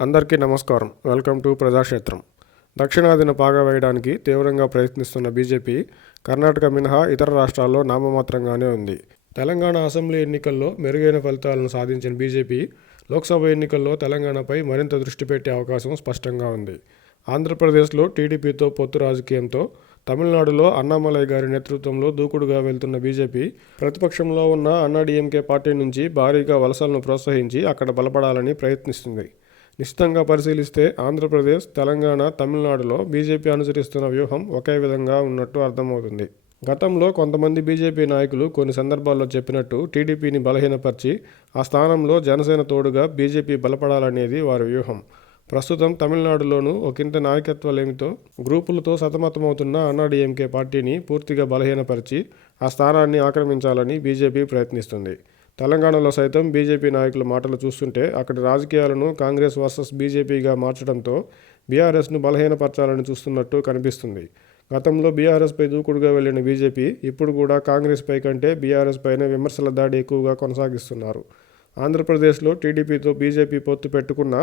అందరికీ నమస్కారం. Welcome to ప్రజాక్షేత్రం. దక్షిణాదిన పాగా వేయడానికి తీవ్రంగా ప్రయత్నిస్తున్న బీజేపీ కర్ణాటక మినహా ఇతర రాష్ట్రాల్లో నామమాత్రంగానే ఉంది. తెలంగాణ అసెంబ్లీ ఎన్నికల్లో మెరుగైన ఫలితాలను సాధించిన బీజేపీ లోక్సభ ఎన్నికల్లో తెలంగాణపై మరింత దృష్టి పెట్టే అవకాశం స్పష్టంగా ఉంది. ఆంధ్రప్రదేశ్లో టీడీపీతో పొత్తు రాజకీయంతో, తమిళనాడులో అన్నామలై గారి నేతృత్వంలో దూకుడుగా వెళ్తున్న బీజేపీ ప్రతిపక్షంలో ఉన్న అన్నాడీఎంకే పార్టీ నుంచి భారీగా వలసలను ప్రోత్సహించి అక్కడ బలపడాలని ప్రయత్నిస్తుంది. నిశితంగా పరిశీలిస్తే ఆంధ్రప్రదేశ్, తెలంగాణ, తమిళనాడులో బీజేపీ అనుసరిస్తున్న వ్యూహం ఒకే విధంగా ఉన్నట్టు అర్థమవుతుంది. గతంలో కొంతమంది బీజేపీ నాయకులు కొన్ని సందర్భాల్లో చెప్పినట్టు టీడీపీని బలహీనపరిచి ఆ స్థానంలో జనసేన తోడుగా బీజేపీ బలపడాలనేది వారి వ్యూహం. ప్రస్తుతం తమిళనాడులోనూ ఒకంత నాయకత్వలేమితో గ్రూపులతో సతమతమవుతున్న అన్నాడీఎంకే పార్టీని పూర్తిగా బలహీనపరిచి ఆ స్థానాన్ని ఆక్రమించాలని బీజేపీ ప్రయత్నిస్తుంది. తెలంగాణలో సైతం బీజేపీ నాయకుల మాటలు చూస్తుంటే అక్కడి రాజకీయాలను కాంగ్రెస్ వర్సెస్ బీజేపీగా మార్చడంతో బీఆర్ఎస్ను బలహీనపరచాలని చూస్తున్నట్టు కనిపిస్తుంది. గతంలో బీఆర్ఎస్పై దూకుడుగా వెళ్లిన బీజేపీ ఇప్పుడు కూడా కాంగ్రెస్ పై కంటే బీఆర్ఎస్ పైనే విమర్శల దాడి ఎక్కువగా కొనసాగిస్తున్నారు. ఆంధ్రప్రదేశ్లో టీడీపీతో బీజేపీ పొత్తు పెట్టుకున్నా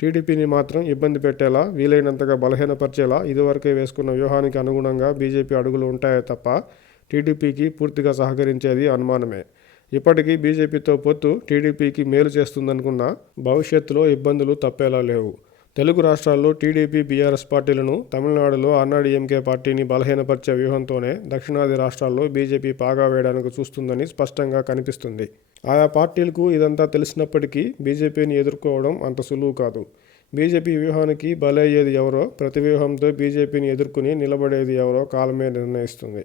టీడీపీని మాత్రం ఇబ్బంది పెట్టేలా, వీలైనంతగా బలహీనపరిచేలా ఇదివరకే వేసుకున్న వ్యూహానికి అనుగుణంగా బీజేపీ అడుగులు ఉంటాయే తప్ప టీడీపీకి పూర్తిగా సహకరించేది అనుమానమే. ఇప్పటికీ బీజేపీతో పొత్తు టీడీపీకి మేలు చేస్తుందనుకున్నా భవిష్యత్తులో ఇబ్బందులు తప్పేలా లేవు. తెలుగు రాష్ట్రాల్లో టీడీపీ, బీఆర్ఎస్ పార్టీలను, తమిళనాడులో అన్నాడీఎంకే పార్టీని బలహీనపరిచే వ్యూహంతోనే దక్షిణాది రాష్ట్రాల్లో బీజేపీ పాగా వేయడానికి చూస్తుందని స్పష్టంగా కనిపిస్తుంది. ఆయా పార్టీలకు ఇదంతా తెలిసినప్పటికీ బీజేపీని ఎదుర్కోవడం అంత సులువు కాదు. బీజేపీ వ్యూహానికి బలయ్యేది ఎవరో, ప్రతి వ్యూహంతో బీజేపీని ఎదుర్కొని నిలబడేది ఎవరో కాలమే నిర్ణయిస్తుంది.